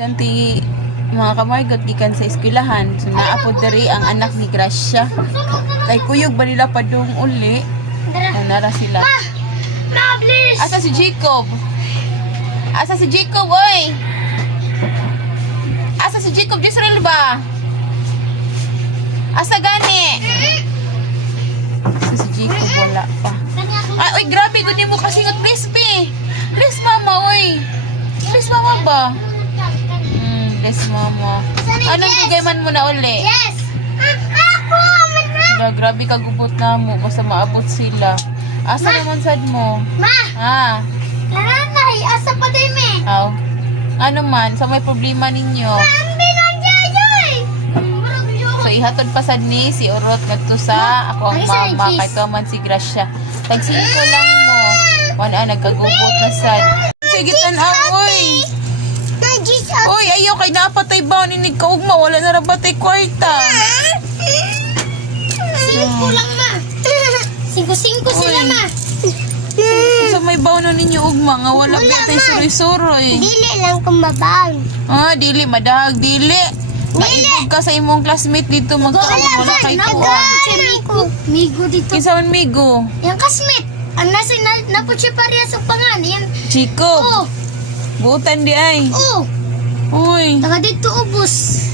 Ganti mga kamargot gikan sa eskwelahan. So naapod diri ang anak ni Gracia. Kay kuyog ba nila padung uli? Nara sila. Ma, please. Asa si Jacob? Asa si Jacob, oy? Asa si Jacob? Jisrael ba? Asa gani? Asa si Jacob? Wala pa. Ay, oy, grabe. Guni mo kasi nga. Please, be. Please, mama, oy. Please, mama ba? Please, mama. Anong gagayman mo na uli? Yes. Ako, Na, grabe kagubot na mo. Basta maabot sila. Asa naman sad mo? Ma, Ah, nanay, asa pa din me? aw. Ano man, sa may problema ninyo. Ambi lang jayoy. So, ihatod pa sad ni si Orot ngadto sa ako ang Ay, sa mama. cheese. Kay ka man si Gracia. Tag 5 lang mo. Wala, nagkagubot na sad. Sige, tanaw, oy. Oy, ayaw kay napatay ba ninig kaugma. Wala na rabatay kwarta. 5 lang, ma. 5-5 sila, Uy. ma. Sa may bawno ninyo ugma nga wala Wala, betay ma. suroy-suroy. Dili lang kumabang. Ah, dili madahag dili. Maibog ka sa imong classmate dito magkaroon wala kay kuha. Migo dito. Kinsa man migo? Yang kasmit. Ang nasa naputsi pareha sa pangan. Yan. Chico. Oh. Buutan di ay. Oh. Uy. Taga dito ubos.